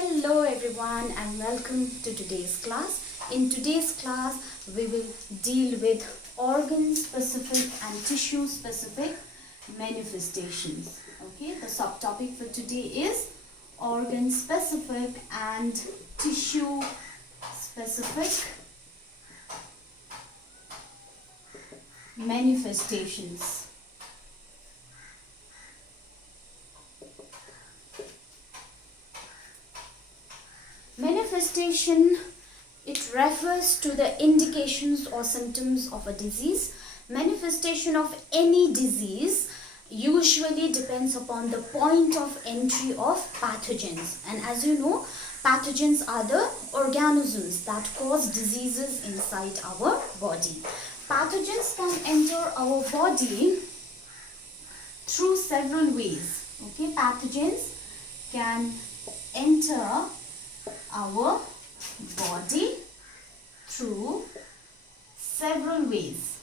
Hello everyone and welcome to today's class. In today's class we will deal with organ specific and tissue specific manifestations. Okay, the subtopic for today is organ specific and tissue specific manifestations. Manifestation, it refers to the indications or symptoms of a disease. Manifestation of any disease usually depends upon the point of entry of pathogens. And as you know, pathogens are the organisms that cause diseases inside our body. Pathogens can enter our body through several ways. Okay, pathogens can enter our body through several ways.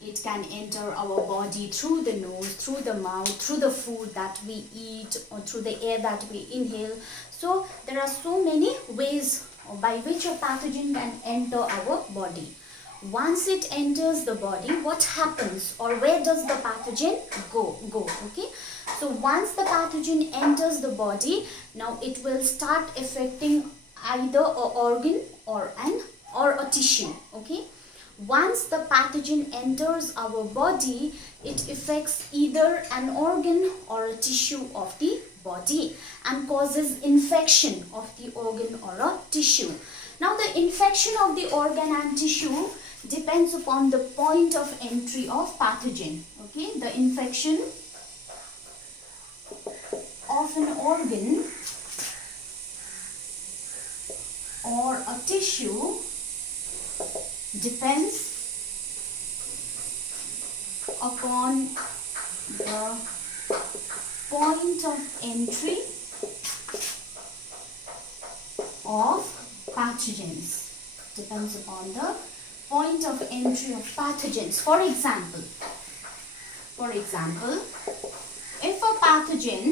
It can enter our body through the nose, through the mouth, through the food that we eat, or through the air that we inhale. So there are so many ways by which a pathogen can enter our body. Once it enters the body, what happens, or where does the pathogen go? Okay, so once the pathogen enters the body, now it will start affecting either an organ or a tissue. Okay, once the pathogen enters our body, it affects either an organ or a tissue of the body and causes infection of the organ or a tissue. Now the infection of the organ and tissue depends upon the point of entry of pathogen. Okay, the infection of an organ or a tissue depends upon the point of entry of pathogens. Depends upon the point of entry of pathogens. For example, if a pathogen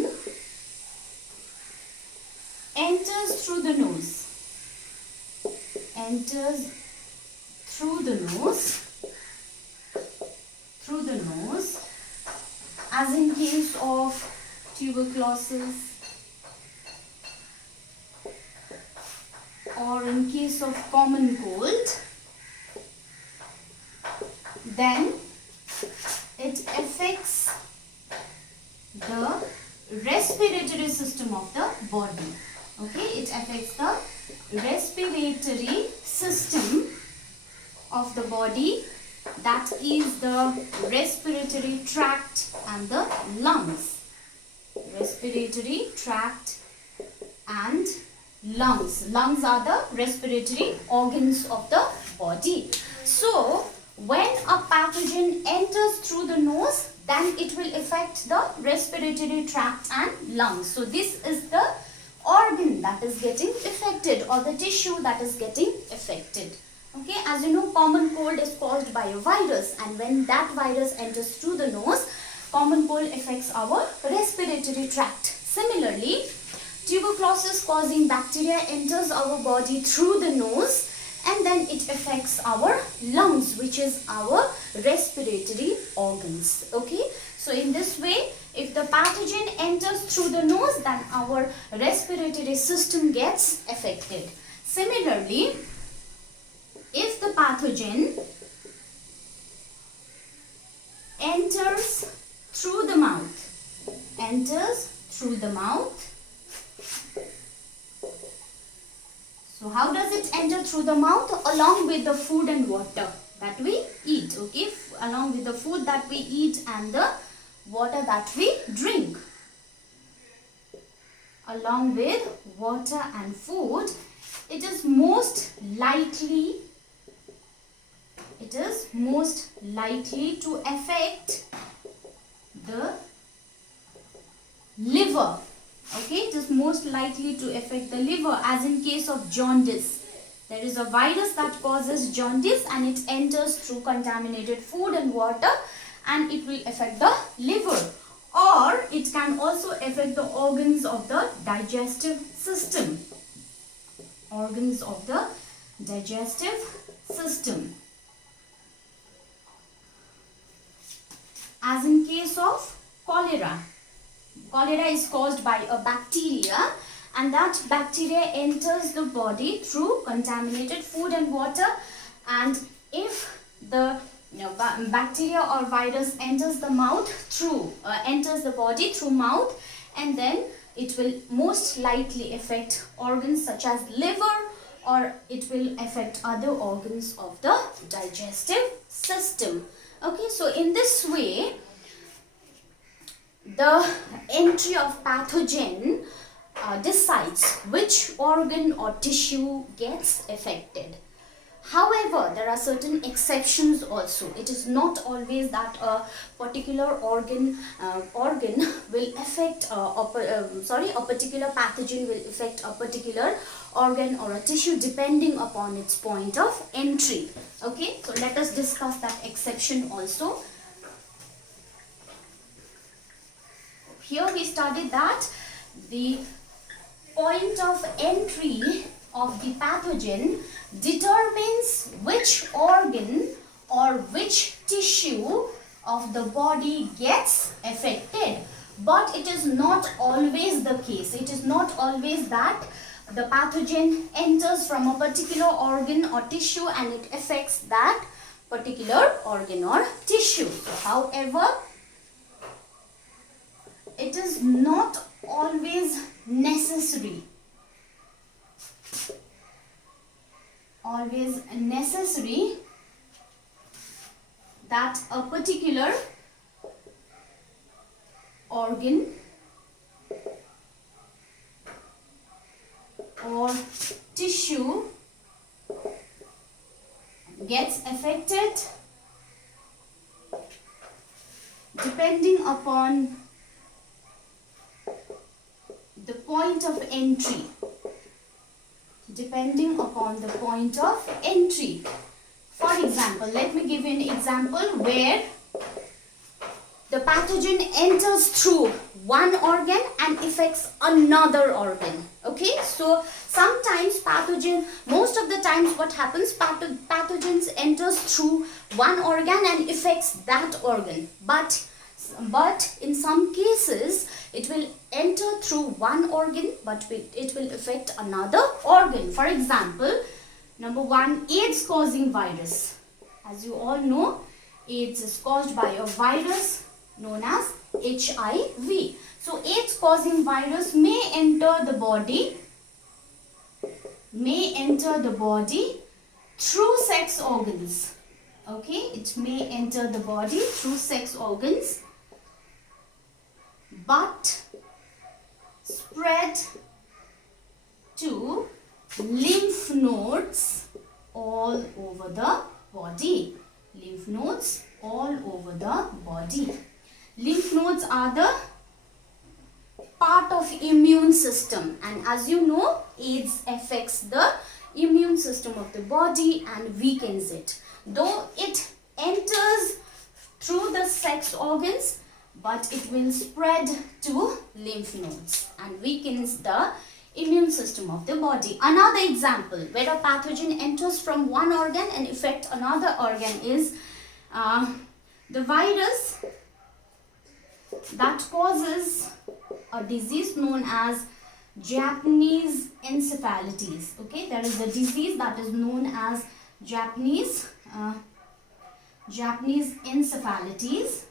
enters through the nose, as in case of tuberculosis, or in case of common cold, then it affects the respiratory system of the body. Okay, it affects the respiratory system of the body, that is the respiratory tract and the lungs. Respiratory tract and lungs. Lungs are the respiratory organs of the body. So when a pathogen enters through the nose, then it will affect the respiratory tract and lungs. So this is the organ that is getting affected, or the tissue that is getting affected. Okay, as you know, common cold is caused by a virus, and when that virus enters through the nose, common cold affects our respiratory tract. Similarly, tuberculosis causing bacteria enters our body through the nose, and then it affects our lungs, which is our respiratory organs. Okay, so in this way, if the pathogen enters through the nose, then our respiratory system gets affected. Similarly, if the pathogen enters through the mouth, so how does it enter through the mouth? Along with the food and water that we eat. Okay, along with the food that we eat and the water that we drink. Along with water and food, it is most likely to affect the liver. Okay, it is most likely to affect the liver, as in case of jaundice. There is a virus that causes jaundice and it enters through contaminated food and water, and it will affect the liver. or it can also affect the organs of the digestive system. Organs of the digestive system. As in case of cholera. Cholera is caused by a bacteria, and that bacteria enters the body through contaminated food and water, and if the bacteria or virus enters the body through mouth, and then it will most likely affect organs such as liver, or it will affect other organs of the digestive system. Okay, so in this way, the entry of pathogen decides which organ or tissue gets affected. However, there are certain exceptions also. It is not always that a particular organ will affect a particular pathogen will affect a particular organ or a tissue depending upon its point of entry. Okay, so let us discuss that exception also. Here we studied that the point of entry of the pathogen determines which organ or which tissue of the body gets affected. But it is not always the case. It is not always that the pathogen enters from a particular organ or tissue and it affects that particular organ or tissue. However, it is not always necessary. That a particular organ or tissue gets affected depending upon the point of entry. For example, let me give you an example where the pathogen enters through one organ and affects another organ. Okay, so sometimes most of the times what happens, pathogens enters through one organ and affects that organ. But in some cases, it will enter through one organ, but it will affect another organ. For example, number one, AIDS causing virus. As you all know, AIDS is caused by a virus known as HIV. So AIDS causing virus may enter the body through sex organs. Okay, it may enter the body through sex organs, but spread to lymph nodes all over the body. Lymph nodes all over the body. Lymph nodes are the part of immune system, and as you know, AIDS affects the immune system of the body and weakens it. Though it enters through the sex organs, but it will spread to lymph nodes and weakens the immune system of the body. Another example where a pathogen enters from one organ and affects another organ is the virus that causes a disease known as Japanese encephalitis. Okay, there is a disease that is known as Japanese encephalitis.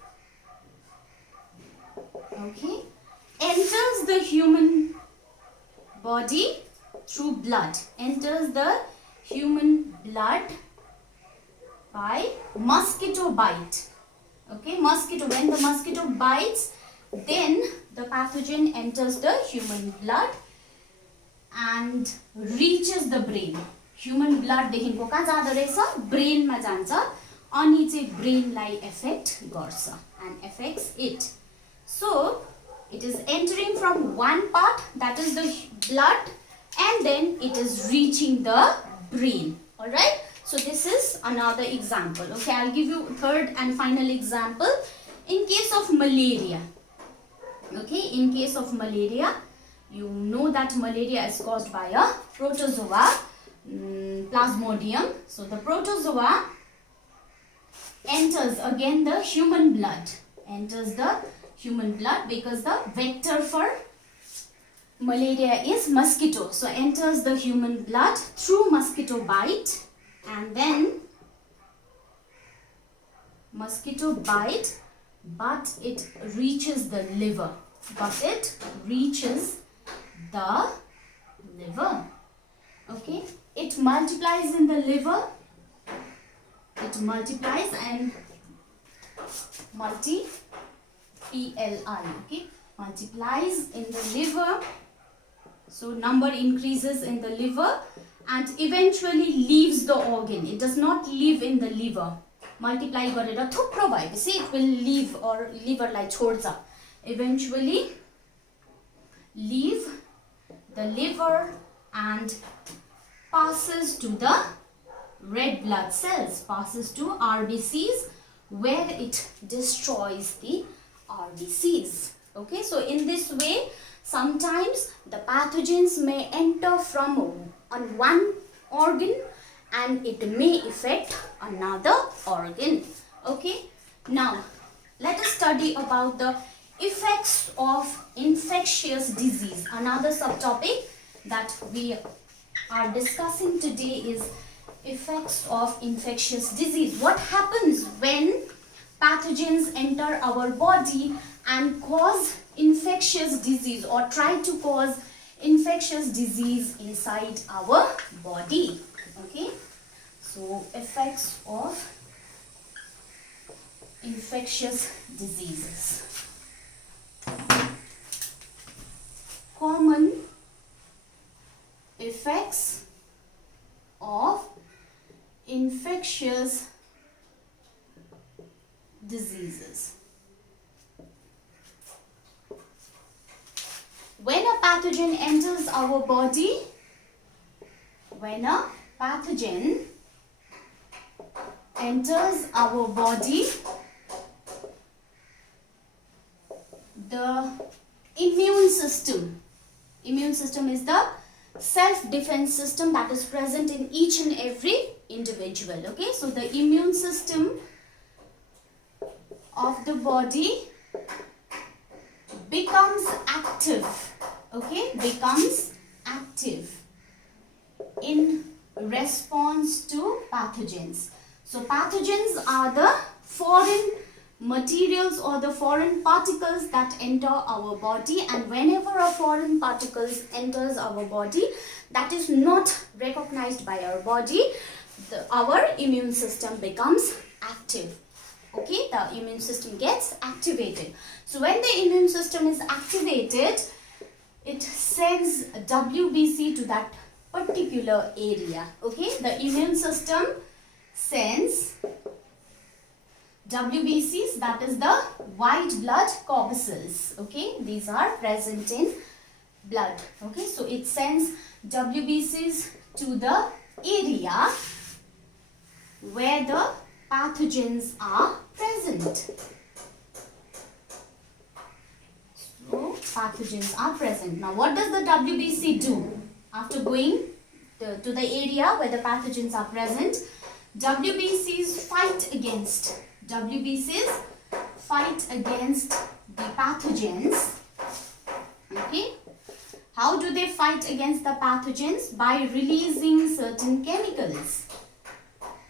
Okay, enters the human body through blood. Enters the human blood by mosquito bite. Okay, when the mosquito bites, then the pathogen enters the human blood and reaches the brain. Human blood देखिको कहाँ जाँदो रहेछ? Brain मा जान्छ अनि चाहिँ brain लाई affect गर्छ and affects it. So it is entering from one part, that is the blood, and then it is reaching the brain. Alright, so this is another example. Okay, I'll give you third and final example. In case of malaria, Okay, in case of malaria, you know that malaria is caused by a protozoa, plasmodium. So the protozoa enters again the human blood, because the vector for malaria is mosquito. So enters the human blood through mosquito bite, and then mosquito bite, but it reaches the liver. Okay, it multiplies in the liver. It multiplies and PLI. Okay, multiplies in the liver. So number increases in the liver and eventually leaves the organ. It does not live in the liver. Multiply गरेर थुप्रो भएपछि it will leave or liver lie छोड्छ. Eventually leave the liver and passes to the red blood cells, passes to RBCs, where it destroys the RBCs. Okay, so in this way, sometimes the pathogens may enter from one organ and it may affect another organ. Okay, now let us study about the effects of infectious disease. Another subtopic that we are discussing today is effects of infectious disease. What happens when pathogens enter our body and cause infectious disease or try to cause infectious disease inside our body? Okay, so effects of infectious diseases. Common effects of infectious diseases. When a pathogen enters our body, the immune system is the self-defense system that is present in each and every individual. Okay, so the immune system of the body becomes active. Okay, becomes active in response to pathogens. So pathogens are the foreign materials or the foreign particles that enter our body, and whenever a foreign particles enters our body that is not recognized by our body, our immune system becomes active. Okay, the immune system gets activated. So when the immune system is activated, it sends WBC to that particular area. Okay, the immune system sends WBCs, that is the white blood corpuscles. Okay, these are present in blood. Okay, so it sends WBCs to the area where the pathogens are present. So pathogens are present. Now what does the WBC do? After going to the area where the pathogens are present, WBCs fight against the pathogens. Okay, how do they fight against the pathogens? By releasing certain chemicals.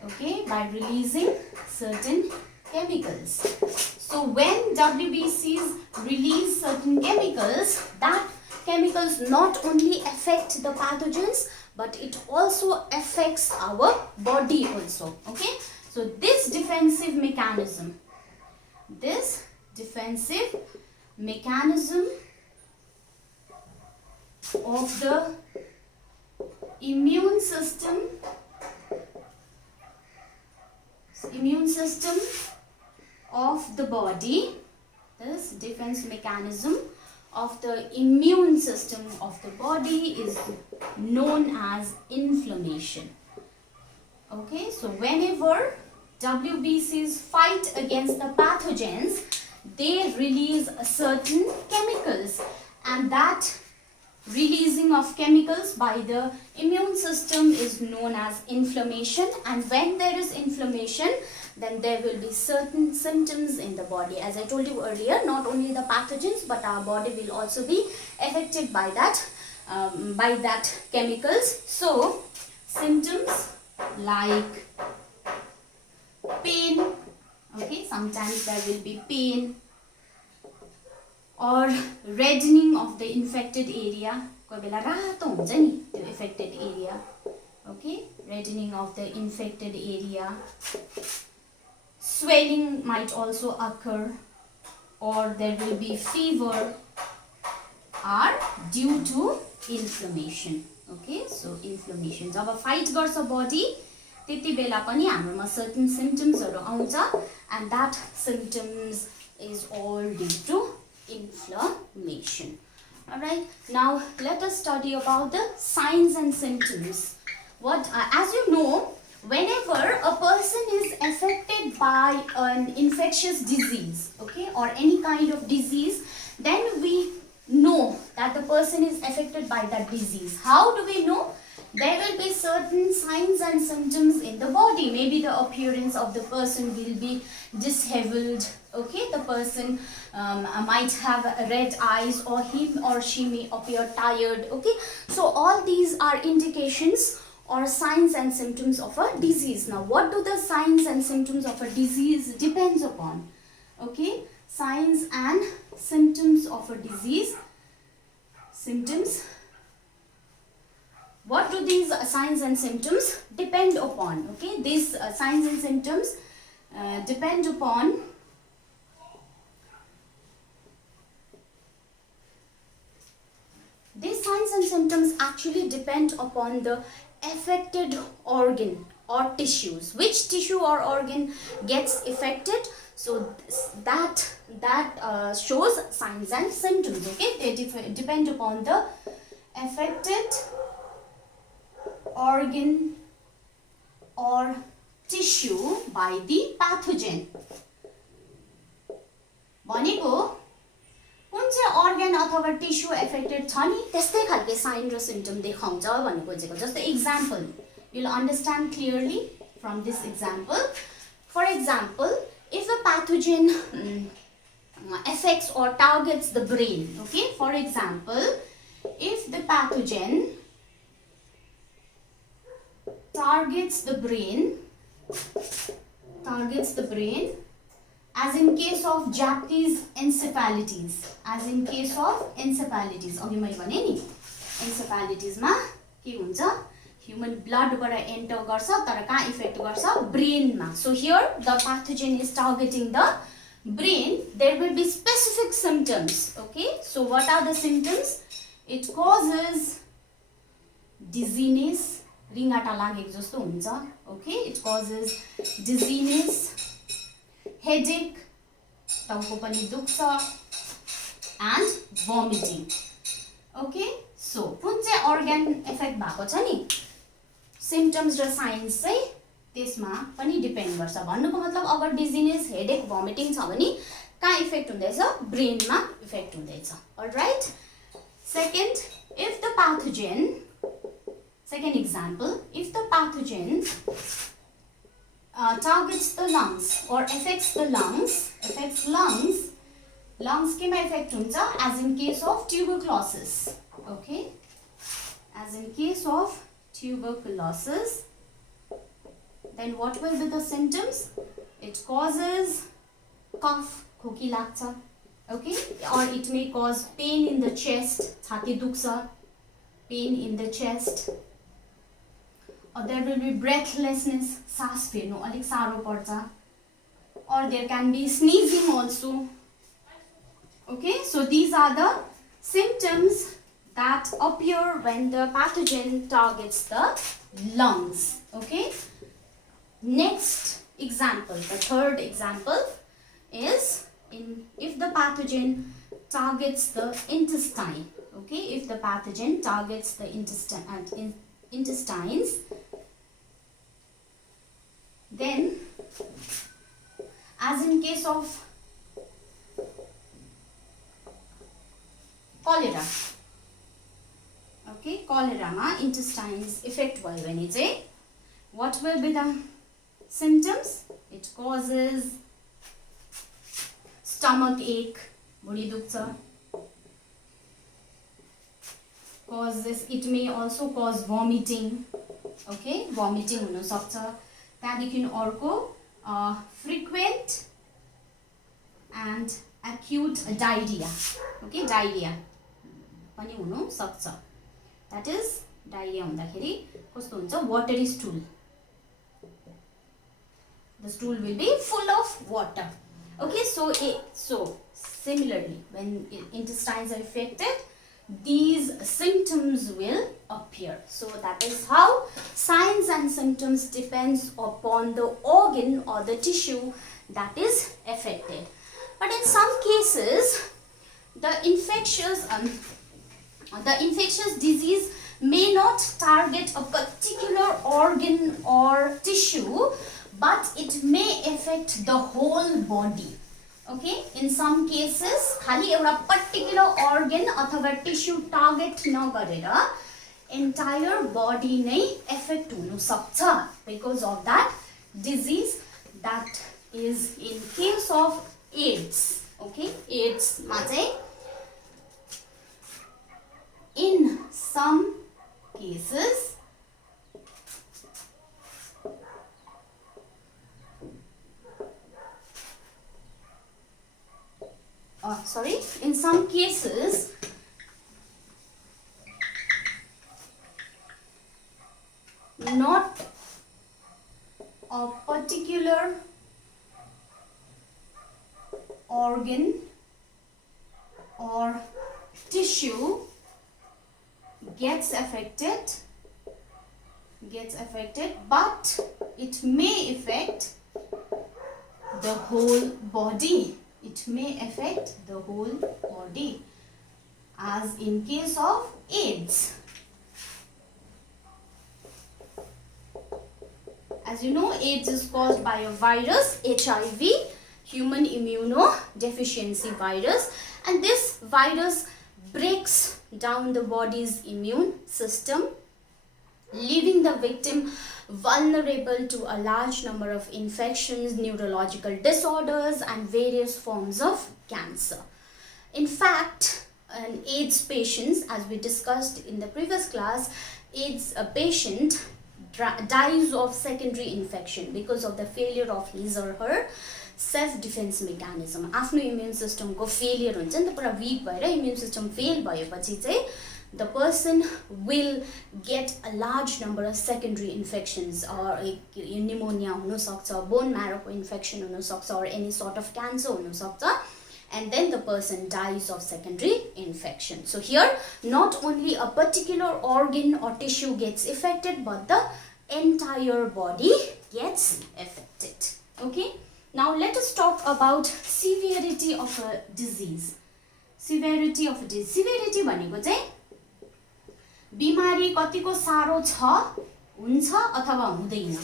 Okay, by releasing certain chemicals. So when WBCs release certain chemicals, that chemicals not only affect the pathogens, but it also affects our body also. Okay, so this defensive mechanism of the immune system of the body, this defense mechanism of the immune system of the body is known as inflammation. Okay, so whenever WBCs fight against the pathogens, they release certain chemicals, and that releasing of chemicals by the immune system is known as inflammation. And when there is inflammation, then there will be certain symptoms in the body. As I told you earlier, not only the pathogens, but our body will also be affected by that chemicals. So symptoms like pain, okay, sometimes there will be pain, or reddening of the infected area. कोही बेला रातो हुन्छ नि त्यो affected area. Okay, reddening of the infected area. Swelling might also occur, or there will be fever, are due to inflammation. Okay, so inflammation. जब fight गर्छ body, त्यति बेला पनि हाम्रोमा certain symptoms हरु आउँछ, and that symptoms is all due to inflammation. Alright, now let us study about the signs and symptoms. As you know, whenever a person is affected by an infectious disease, okay, or any kind of disease, then we know that the person is affected by that disease. How do we know? There will be certain signs and symptoms in the body. Maybe the appearance of the person will be disheveled. Okay, the person might have red eyes, or him or she may appear tired. Okay, so all these are indications or signs and symptoms of a disease. Now, what do the signs and symptoms of a disease depends upon? Okay, signs and symptoms of a disease. Symptoms. What do these signs and symptoms depend upon? Okay, these signs and symptoms depend upon these signs and symptoms actually depend upon the affected organ or tissues. Which tissue or organ gets affected? So that shows signs and symptoms. Okay, they depend upon the affected organ or tissue by the pathogen. भनेको कुन चाहिँ organ अथवा tissue affected छ नि त्यस्तै खालको sign र symptom देखाउँछ भन्नु खोजेको. Just the example, you'll understand clearly from this example. For example, if a pathogen affects or targets the brain, okay, for example, if the pathogen targets the brain, as in case of Japanese encephalitis, अघि मैले भने नि encephalitis मा के हुन्छ, human blood बाट enter गर्छ तर कहाँ इफेक्ट गर्छ, brain मा. So here the pathogen is targeting the brain. There will be specific symptoms. Okay, so what are the symptoms? It causes dizziness, रिंगाटा लागेको जस्तो हुन्छ. Okay, it causes dizziness, headache, टाउको पनि दुख्छ, and vomiting. Okay, so कुन चाहिँ organ effect भएको छ नि, symptoms र signs चाहिँ त्यसमा पनि डिपेन्ड गर्छ. भन्नुको मतलब अगर dizziness, headache, vomiting छ भने कहाँ इफेक्ट हुँदैछ, brain मा इफेक्ट हुँदैछ. Alright, second, if the pathogen, second example, if the pathogen targets the lungs or affects the lungs, lungs केमा इफेक्ट हुन्छ, as in case of tuberculosis. Okay, as in case of tuberculosis, then what will be the symptoms? It causes cough, खोकी लाग्छ. Okay, or it may cause pain in the chest, छाती दुख्छ, pain in the chest, or there will be breathlessness, सास फेर्नु अलिक साह्रो पर्छ, or there can be sneezing also. Okay, so these are the symptoms that appear when the pathogen targets the lungs. Okay, next example, the third example is if the pathogen targets the intestine. Okay, if the pathogen targets the intestines, then as in case of cholera. Okay, cholera ma intestines effect bhayo bhane chai what will be the symptoms? It causes stomach ache, body dukcha, causes, it may also cause vomiting. Okay, vomiting हुन सक्छ. त्यहाँदेखि अर्को frequent and acute diarrhea. Okay, diarrhea पनि हुन सक्छ. That is diarrhea हुँदाखेरि कस्तो हुन्छ, watery stool. The stool will be full of water. Okay, so similarly, when intestines are affected, these symptoms will appear. So that is how signs and symptoms depends upon the organ or the tissue that is affected. But in some cases, the infectious disease may not target a particular organ or tissue, but it may affect the whole body. Okay, in some cases खाली एउटा particular organ अथवा tissue target नगरेर entire body नै affect हुन सक्छ because of that disease. That is in case of AIDS. Okay, AIDS मा चाहिँ in some cases in some cases not a particular organ or tissue gets affected, but it may affect the whole body. It may affect the whole body, as in case of AIDS. As you know, AIDS is caused by a virus, HIV, human immunodeficiency virus, and this virus breaks down the body's immune system, leaving the victim vulnerable to a large number of infections, neurological disorders, and various forms of cancer. In fact, an AIDS patient, as we discussed in the previous class, AIDS patient dies of secondary infection because of the failure of his or her self-defense mechanism. आफ्नो immune system को failure हुन्छ नि त, पुरा weak भएर immune system fail भएपछि चाहिँ the person will get a large number of secondary infections, or pneumonia हुन सक्छ, bone marrow infection हुन सक्छ, or any sort of cancer हुन सक्छ, and then the person dies of secondary infection. So here not only a particular organ or tissue gets affected, but the entire body gets affected. Okay, now let us talk about severity of a disease. Severity of a disease. Severity भनेको चाहिँ बिमारी कतिको सारो छ, हुन्छ अथवा हुँदैन.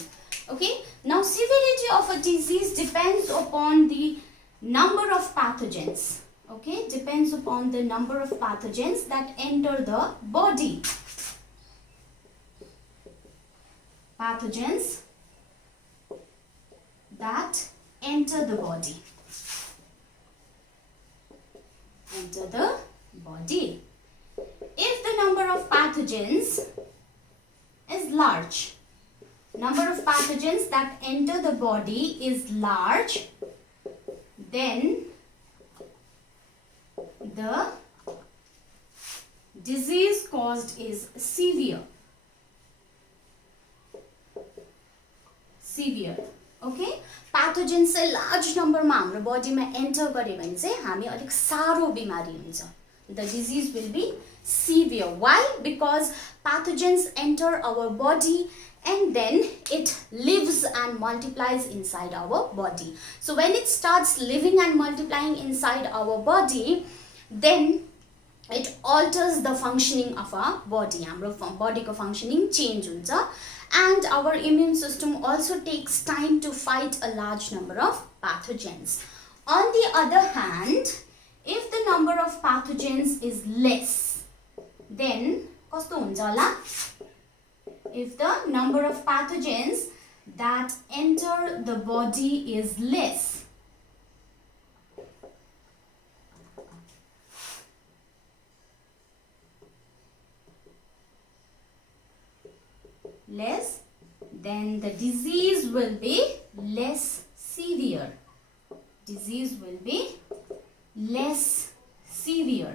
Okay, now severity of a disease depends upon the number of pathogens. Okay, depends upon the number of pathogens that enter the body. Pathogens that enter the body. Enter the body. If the number of pathogens is large, number of pathogens that enter the body is large, then the disease caused is severe. Severe. Okay, pathogens चाहिँ large number मा हाम्रो body मा enter गरे भने चाहिँ हामी अलिक सारो बिमारी हुन्छ. The disease will be severe. Why? Because pathogens enter our body and then it lives and multiplies inside our body. So when it starts living and multiplying inside our body, then it alters the functioning of our body. हाम्रो body को functioning change हुन्छ, and our immune system also takes time to fight a large number of pathogens. On the other hand, if the number of pathogens is less, then kasto huncha hola? If the number of pathogens that enter the body is less, then the disease will be less severe. Disease will be less severe.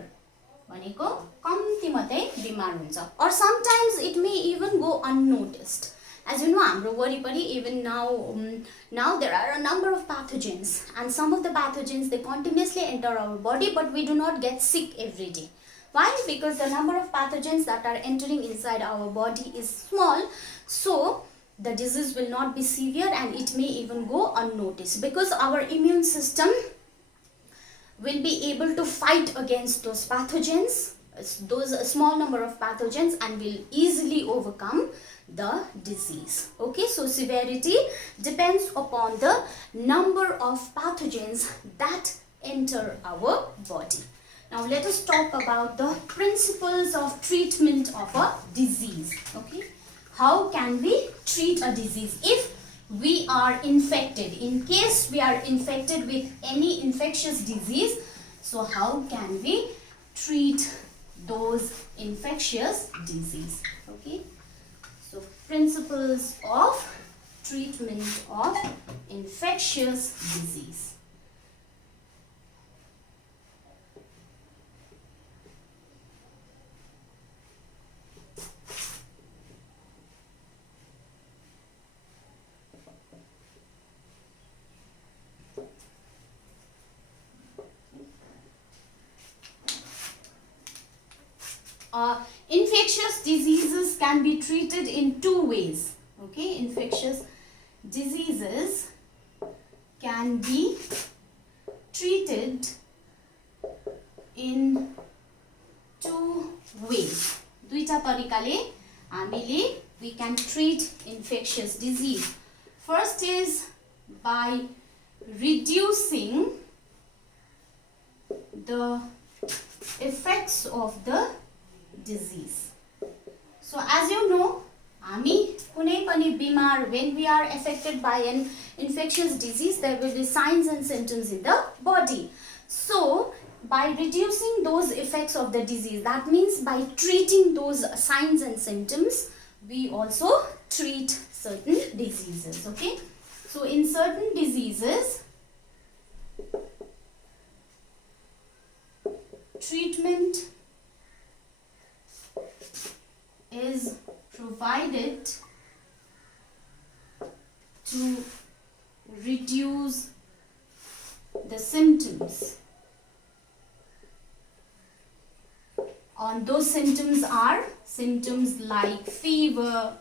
भनेको कम्ती मात्रै बिमार हुन्छ. Or sometimes it may even go unnoticed. As you know, हाम्रो वरिपरि even now there are a number of pathogens, and some of the pathogens, they continuously enter our body, but we do not get sick every day. Why? Because the number of pathogens that are entering inside our body is small, so the disease will not be severe and it may even go unnoticed, because our immune system will be able to fight against those pathogens, those small number of pathogens, and will easily overcome the disease. Okay, so severity depends upon the number of pathogens that enter our body. Now let us talk about the principles of treatment of a disease. Okay, how can we treat a disease if we are infected? In case we are infected with any infectious disease, so how can we treat those infectious disease? Okay, so principles of treatment of infectious disease. Infectious diseases can be treated in two ways. Okay, infectious diseases can be treated in two ways. Duita tarikale हामीले we can treat infectious disease. First is by reducing the effects of the disease. So as you know, हामी कुनै पनि बिमार, when we are affected by an infectious disease, there will be signs and symptoms in the body. So by reducing those effects of the disease, that means by treating those signs and symptoms, we also treat certain diseases. Okay, so in certain diseases, treatment is provided to reduce the symptoms. And those symptoms are symptoms like fever,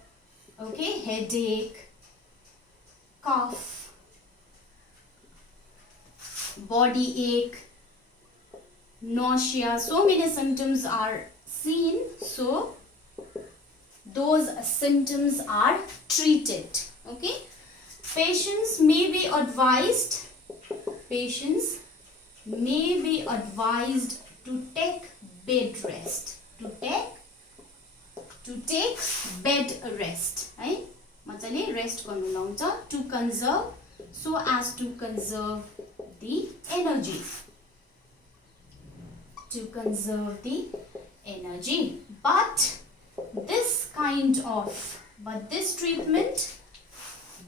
okay, headache, cough, body ache, nausea. So many symptoms are seen, so those symptoms are treated. Okay, patients may be advised to take bed rest, to take bed rest, है मजाले rest गर्नु लाउँछ, to conserve, so as to conserve the energy, but this treatment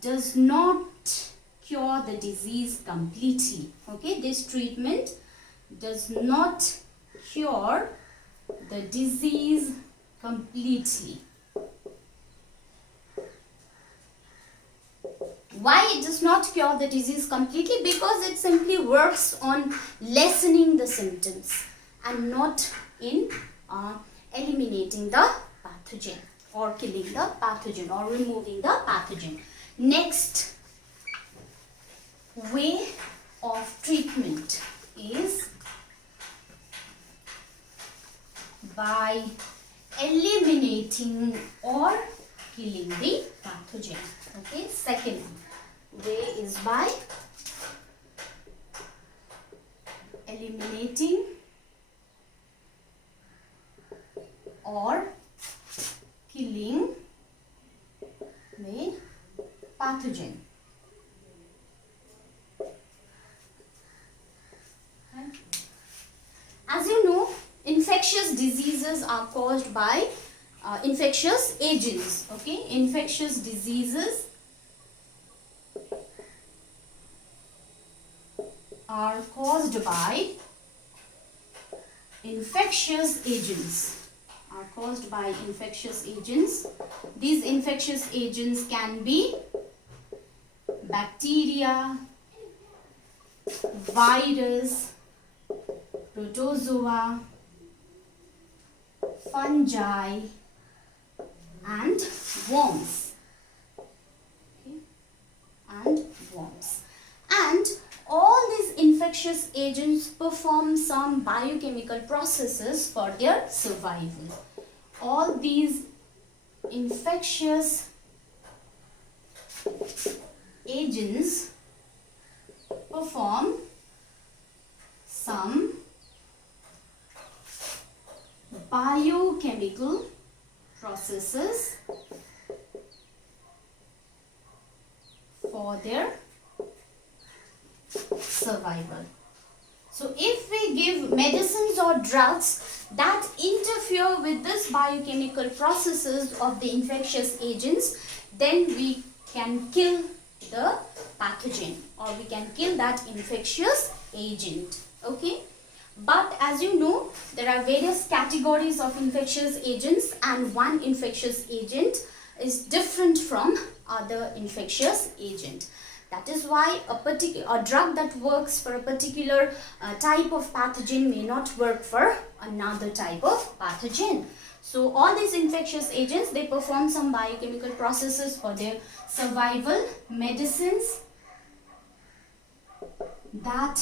does not cure the disease completely. Okay, this treatment does not cure the disease completely. Why it does not cure the disease completely? Because it simply works on lessening the symptoms and not in eliminating the pathogen or killing the pathogen or removing the pathogen. Next way of treatment is by eliminating or killing the pathogen. Okay, second way is by eliminating pathogen. As you know, infectious diseases are caused by infectious agents. Okay, infectious diseases are caused by infectious agents. These infectious agents can be bacteria, virus, protozoa, fungi, and worms. Okay? And all these infectious agents perform some biochemical processes for their survival. All these infectious agents perform some biochemical processes for their survival. So if we give medicines or drugs that interfere with this biochemical processes of the infectious agents, then we can kill the pathogen, or we can kill that infectious agent. Okay, but as you know, there are various categories of infectious agents, and one infectious agent is different from other infectious agent. That is why a drug that works for a particular type of pathogen may not work for another type of pathogen. So all these infectious agents, they perform some biochemical processes for their survival. Medicines that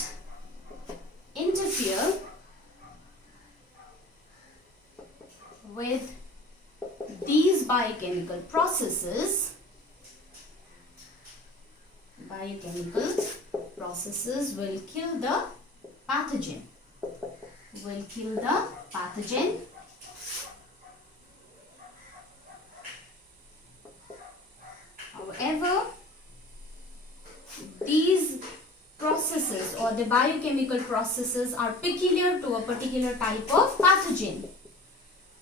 interfere with these biochemical processes will kill the pathogen. However, these processes or the biochemical processes are peculiar to a particular type of pathogen.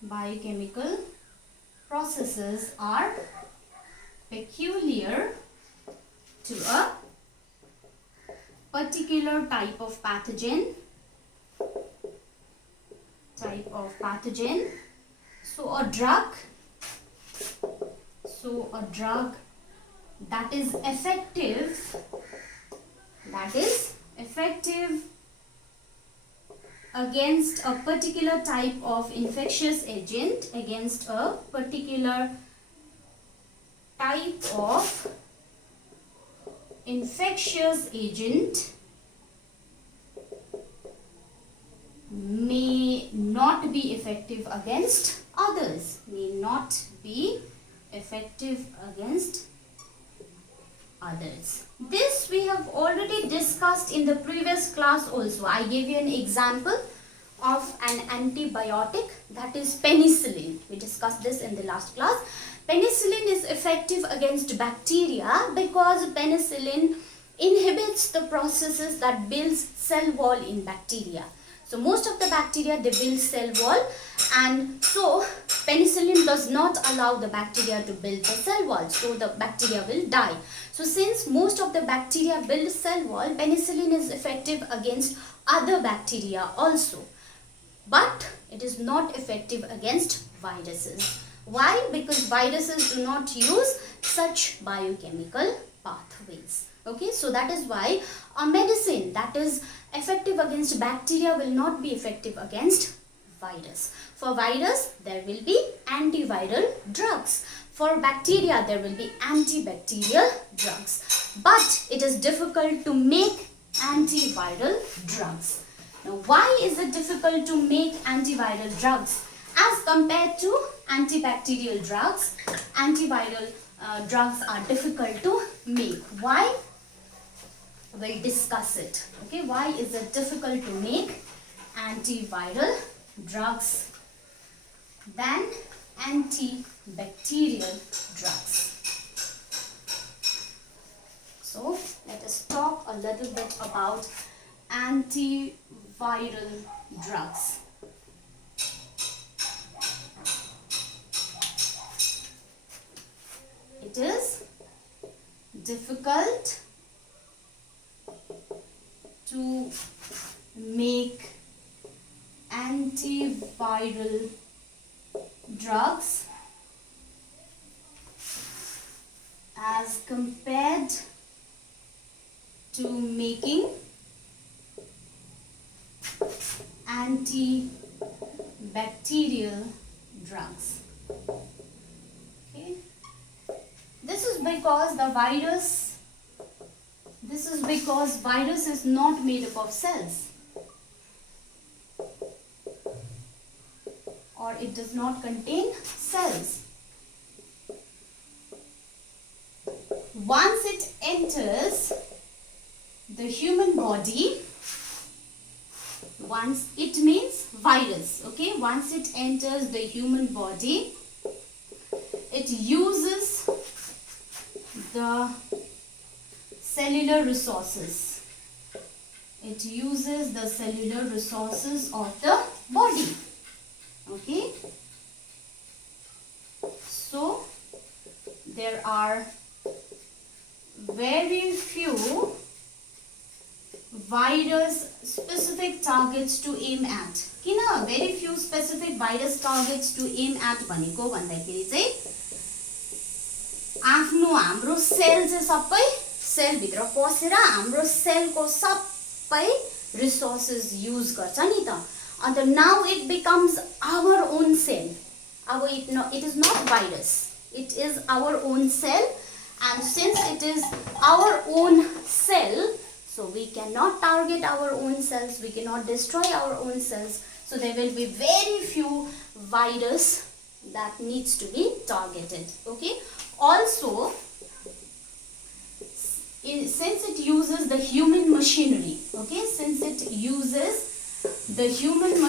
Biochemical processes are peculiar to a particular type of pathogen. So a drug that is effective against a particular type of infectious agent, may not be effective against others. This we have already discussed in the previous class also. I gave you an example of an antibiotic, that is penicillin. We discussed this in the last class. Penicillin is effective against bacteria because penicillin inhibits the processes that builds cell wall in bacteria. So most of the bacteria, they build cell wall, and so penicillin does not allow the bacteria to build the cell wall, so the bacteria will die. So since most of the bacteria build cell wall, penicillin is effective against other bacteria also. But it is not effective against viruses. Why? Because viruses do not use such biochemical pathways. Okay, so that is why a medicine that is effective against bacteria will not be effective against virus. For virus, there will be antiviral drugs. For bacteria, there will be antibacterial drugs. But it is difficult to make antiviral drugs. Now, why is it difficult to make antiviral drugs? As compared to antibacterial drugs, antiviral drugs are difficult to make. Why? We'll discuss it. Okay, why is it difficult to make antiviral drugs than antibacterial drugs? So let us talk a little bit about antiviral drugs. It is difficult to make antiviral drugs as compared to making antibacterial drugs. Okay, this is because virus is not made up of cells, or it does not contain cells. Once it enters the human body, once it means virus, okay, once it enters the human body, it uses the cellular resources. It uses the cellular resources of the body. Okay, so there are very few virus specific targets to aim at. Kina very few specific virus targets to aim at भनेको भन्दाखेरि चाहिँ आफ्नो हाम्रो cell चाहिँ सबै cell भित्र पसेर हाम्रो सेलको सबै रिसोर्सेस युज गर्छ नि त. And now it becomes our own cell. It is not virus. It is our own cell, and since it is our own cell, so we cannot target our own cells. We cannot destroy our own cells. So there will be very few virus that needs to be targeted. Okay. Also, since it uses the human machinery. Okay. Since it uses the human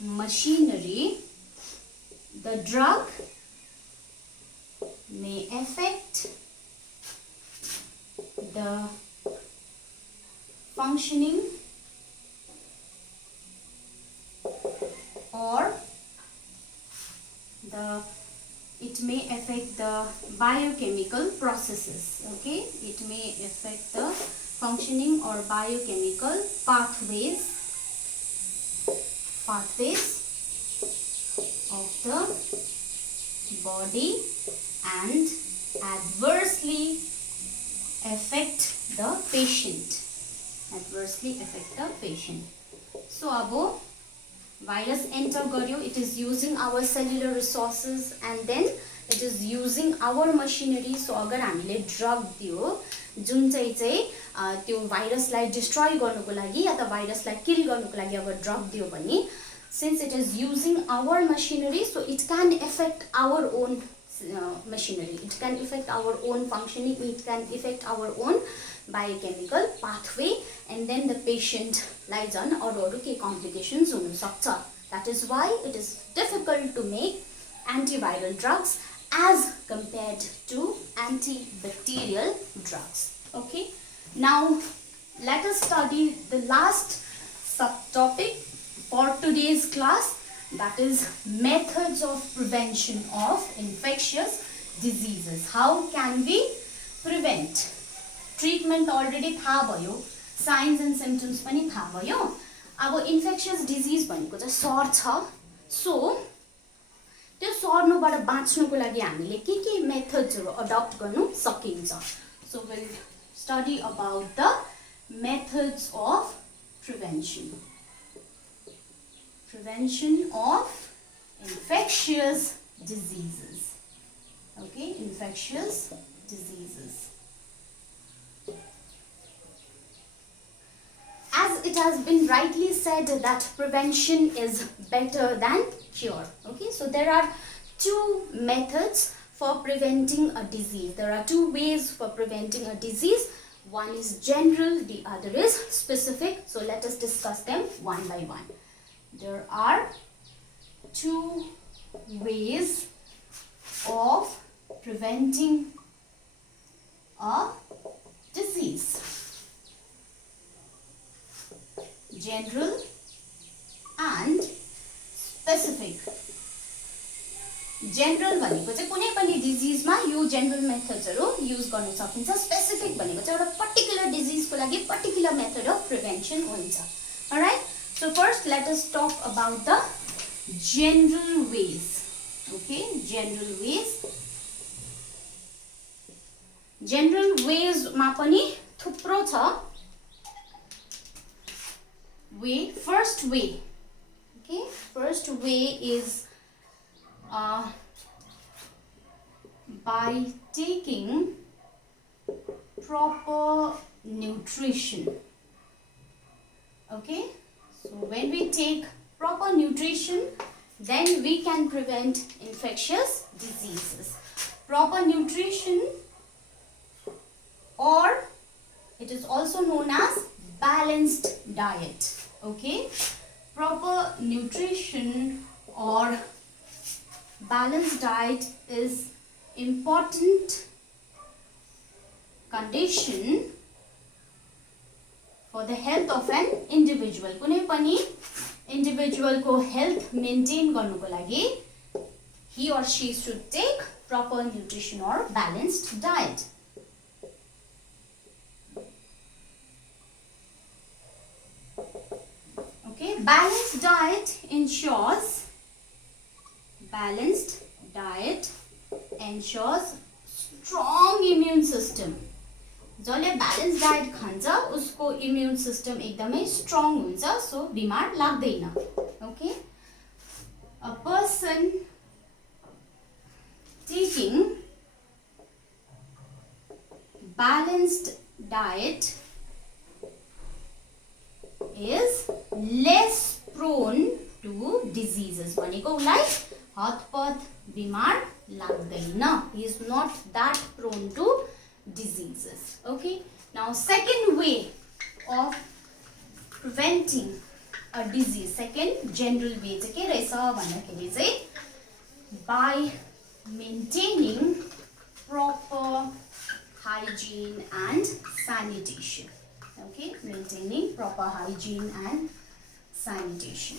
machinery, the drug may affect the functioning or it may affect the biochemical processes. Okay, it may affect the functioning or biochemical pathways of the body and adversely affect the patient. So abo virus enter garyo, it is using our cellular resources and then it is using our machinery. So agar हामीले drug दियो जुन चाहिँ त्यो भाइरसलाई destroy गर्नको लागि या त भाइरसलाई किल गर्नको लागि अगर ड्रग दियो भने, since it is using our machinery, so it can affect our own machinery, it can affect our own functioning, it can affect our own biochemical pathway, and then the patient lies on अरू के complications हुन सक्छ. That is why it is difficult to make antiviral drugs as compared to antibacterial drugs. Okay, now let us study the last subtopic for today's class, that is methods of prevention of infectious diseases. How can we prevent? Treatment already थाहा भयो, signs and symptoms पनि थाहा भयो. अब infectious disease भनेको चाहिँ सर्छ. So त्यो सर्नुबाट बाँच्नुको लागि हामीले के मेथड्सहरु अडप्ट गर्नु सकिन्छ. So we'll study about the methods of prevention of infectious diseases. Okay, infectious diseases. As it has been rightly said that prevention is better than cure. Okay, so there are two methods for preventing a disease. There are two ways for preventing a disease. One is general, the other is specific. So let us discuss them one by one. There are two ways of preventing a disease. General and specific. General भनेको चाहिँ कुनै पनि डिजिजमा यो general मेथड्सहरु use गर्न सकिन्छ. Specific भनेको चाहिँ एउटा particular डिजिजको लागि पर्टिकुलर मेथड अफ प्रिभेन्सन हुन्छ. Alright, so first let us talk about the general ways. Okay, general ways. General ways मा पनि थुप्रो छ. First way. Okay, first way is by taking proper nutrition. Okay, so when we take proper nutrition, then we can prevent infectious diseases. Proper nutrition, or it is also known as balanced diet. Okay, proper nutrition or balanced diet is important condition for the health of an individual. कुनै पनि individual को health maintain गर्नुको लागि he or she should take proper nutrition or balanced diet. Okay, balanced diet ensures strong immune system. जसले balanced diet खान्छ उसको immune system एकदमै strong हुन्छ, so बिमार लाग्दैन. Okay, a person taking balanced diet is less prone to diseases. भनेको उलाई हतपत बिमार लाग्दैन. He is not that prone to diseases. Okay, now second way of preventing a disease, second general way चाहिँ के रहेछ भन्दाखेरि चाहिँ by maintaining proper hygiene and sanitation. Okay, maintaining proper hygiene and sanitation.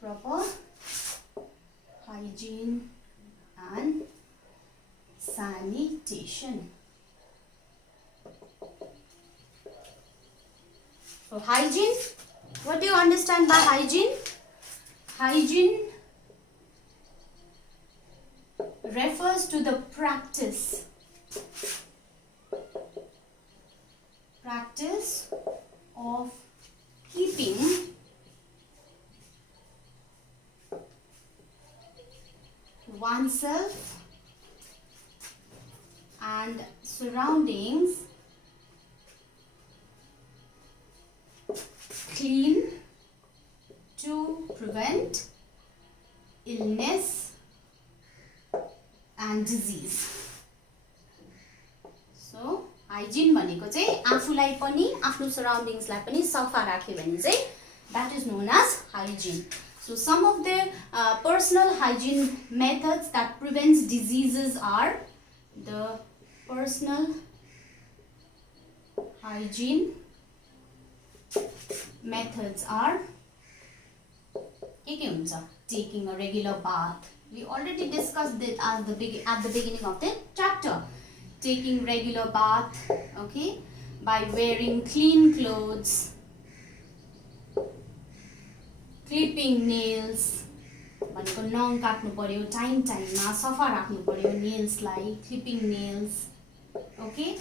Proper hygiene and sanitation. So hygiene, what do you understand by hygiene? Hygiene refers to the practice of keeping oneself and surroundings clean to prevent illness and disease. So hygiene भनेको चाहिँ आफूलाई पनि आफ्नो सराउन्डिङ्सलाई पनि सफा राख्यो भने चाहिँ that is known as hygiene. So some of the personal hygiene methods that prevents diseases are the personal hygiene methods are taking a regular bath. We already discussed it at the beginning of the chapter. Taking regular bath, okay, by wearing clean clothes, clipping nails, भनेको नङ काट्नु पर्यो time टाइममा, सफा राख्नु पर्यो नेल्सलाई, clipping nails. Okay,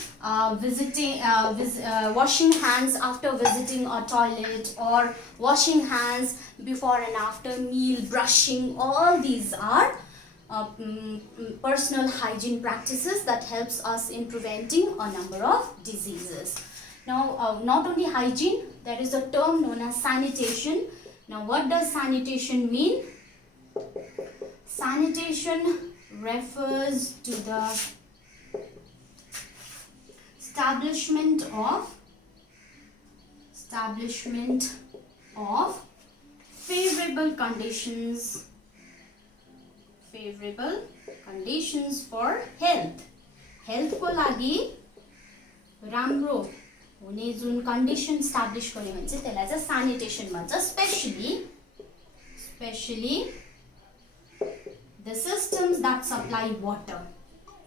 washing hands after visiting a toilet, or washing hands before and after meal, brushing, all these are personal hygiene practices that helps us in preventing a number of diseases. Now, not only hygiene, there is a term known as sanitation. Now, what does sanitation mean? Sanitation refers to the establishment of favorable conditions for health को लागि राम्रो हुने जुन condition establish गर्यो भने चाहिँ त्यसलाई चाहिँ sanitation भन्छ. especially the systems that supply water,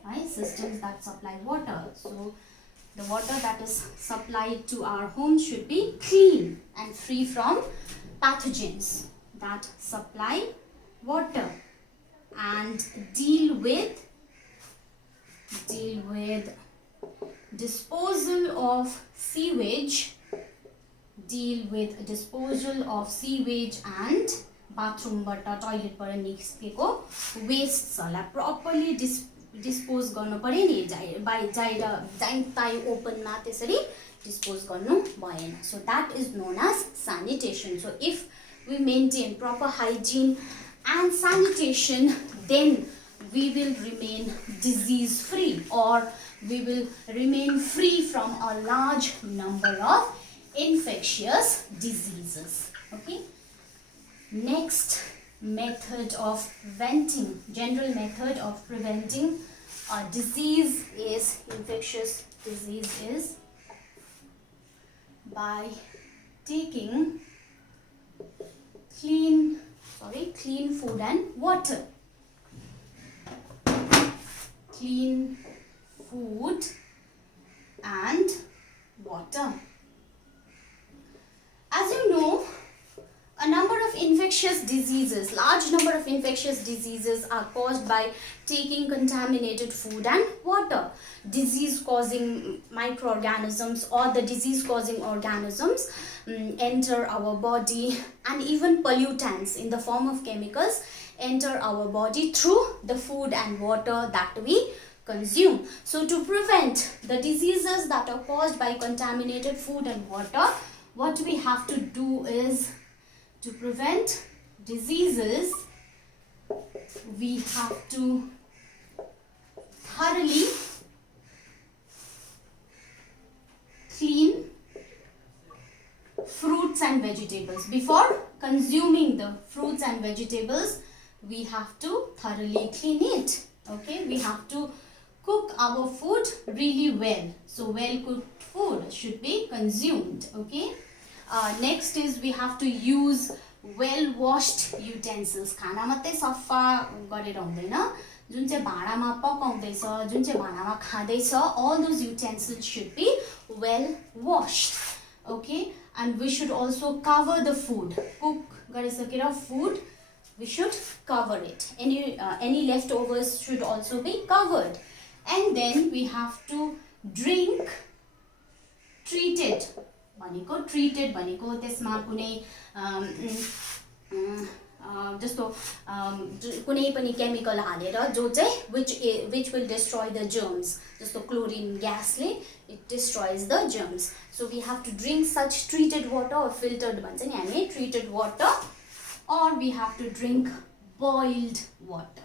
right? Systems that supply water. So the water that is supplied to our homes should be clean and free from pathogens that supply water, and deal with disposal of sewage and bathroom बाट toilet बाट निस्केको वेस्टहरुलाई properly dispose गर्नु पर्यो नि. जाई ओपनमा त्यसरी dispose गर्नु भएन. So that is known as sanitation. So if we maintain proper hygiene and sanitation, then we will remain disease free, or we will remain free from a large number of infectious diseases. Okay. Next method of general method of preventing a disease is infectious disease is by taking clean food and water. Clean food and water. As you know, a number of infectious diseases, large number of infectious diseases are caused by taking contaminated food and water. Disease causing microorganisms or the disease causing organisms enter our body, and even pollutants in the form of chemicals enter our body through the food and water that we consume. So to prevent the diseases that are caused by contaminated food and water, what we have to do is, to prevent diseases, we have to thoroughly clean fruits and vegetables. Before consuming the fruits and vegetables, we have to thoroughly clean it. Okay, we have to cook our food really well. So well cooked food should be consumed. Okay. Next is we have to use well washed utensils. खाना मात्रै सफा गरेर हुँदैन, जुन चाहिँ भाँडामा पकाउँदैछ, जुन चाहिँ भाँडामा खाँदैछ, all those utensils should be well washed. Okay, and we should also cover the food. Cook गरिसकेर food, we should cover it. Any leftovers should also be covered. And then we have to drink treated भनेको त्यसमा कुनै जस्तो कुनै पनि chemical हालेर जो चाहिँ which will destroy the germs. जस्तो chlorine ग्यासले it destroys the germs. So we have to drink such treated water, or filtered भन्छ नि हामी, treated water, or we have to drink boiled water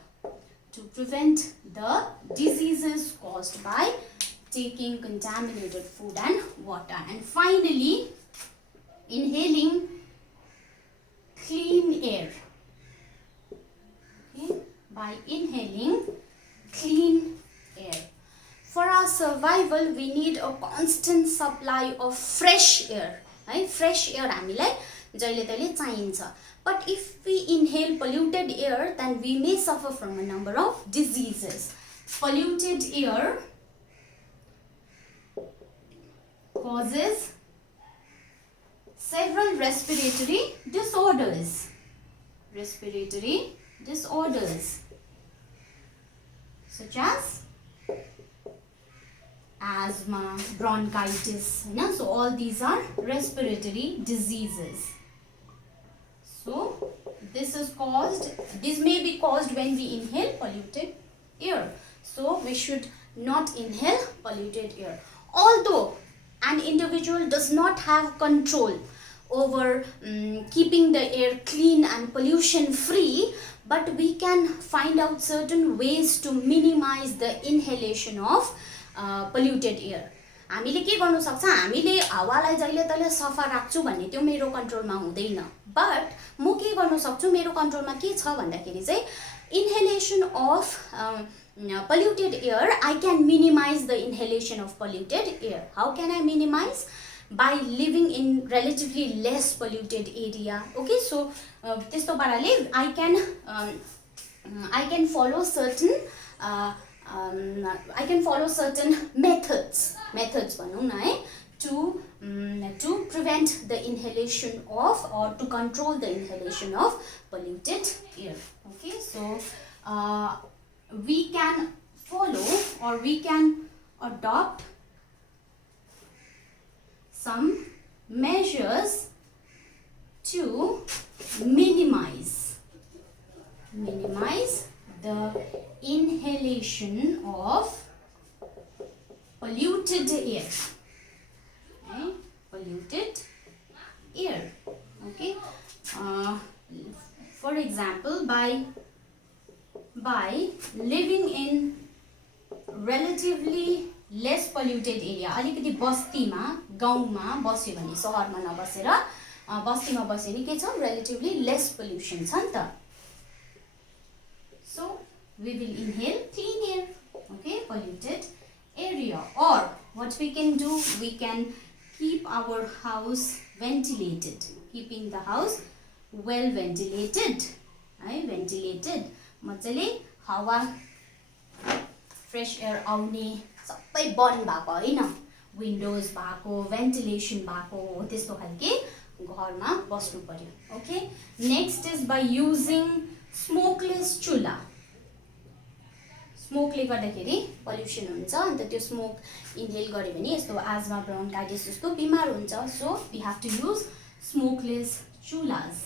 to prevent the diseases caused by taking contaminated food and water. And finally, inhaling clean air. Okay? By inhaling clean air. For our survival, we need a constant supply of fresh air. Right? Fresh air हामीलाई जहिले तहिले चाहिन्छ. But if we inhale polluted air, then we may suffer from a number of diseases. Polluted air causes several respiratory disorders. Such as asthma, bronchitis. So all these are respiratory diseases. So this may be caused when we inhale polluted air. So we should not inhale polluted air. Although an individual does not have control over keeping the air clean and pollution free, but we can find out certain ways to minimize the inhalation of polluted air. हामीले के गर्नु सक्छ हामीले हावालाई जहिले तहिले सफा राख्छु भन्ने त्यो मेरो कन्ट्रोलमा हुँदैन बट म के गर्न सक्छु मेरो कन्ट्रोलमा के छ भन्दाखेरि चाहिँ inhalation of polluted air I can minimize the inhalation of polluted air. How can I minimize? By living in relatively less polluted area. Okay, so testo parale I can follow certain I can follow certain methods bhanau na hai to prevent the inhalation of or to control the inhalation of polluted air. Okay, so we can follow or we can adopt some measures to minimize the inhalation of polluted air. Okay? Polluted air. Okay. For example, by living in relatively less polluted area, अलिकति बस्तीमा गाउँमा बस्यो भने शहरमा नबसेर बस्तीमा बस्यो भने के छ relatively less pollution छ नि त. So we will inhale clean air. Okay, polluted area. Or what we can do, we can keep our house ventilated, keeping the house well ventilated. Ventilated मजाले हावा फ्रेश एयर आउने सबै बन्द भएको हैन windows भएको भेन्टिलेसन भएको हो त्यस्तो खालके घरमा बस्नु पर्यो. Okay, next is by using smokeless चुला. स्मोकले गर्दाखेरि पोल्युसन हुन्छ अन्त त्यो स्मोक इनहेल गर्यो भने यस्तो आजमा ब्रोन्काइटिस जस्तो बिमार हुन्छ. So we have to use smokeless चुलास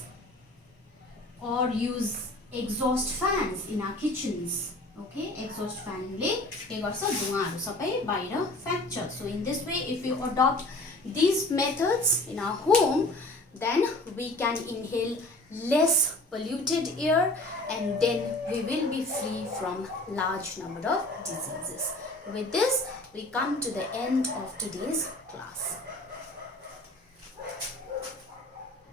or use exhaust fans in our kitchens. Okay, exhaust fan ले के गर्छ धुवाहरू सबै बाहिर फ्याँक्छ. So in this way if you adopt these methods in our home then we can inhale less polluted air and then we will be free from large number of diseases. With this we come to the end of today's class.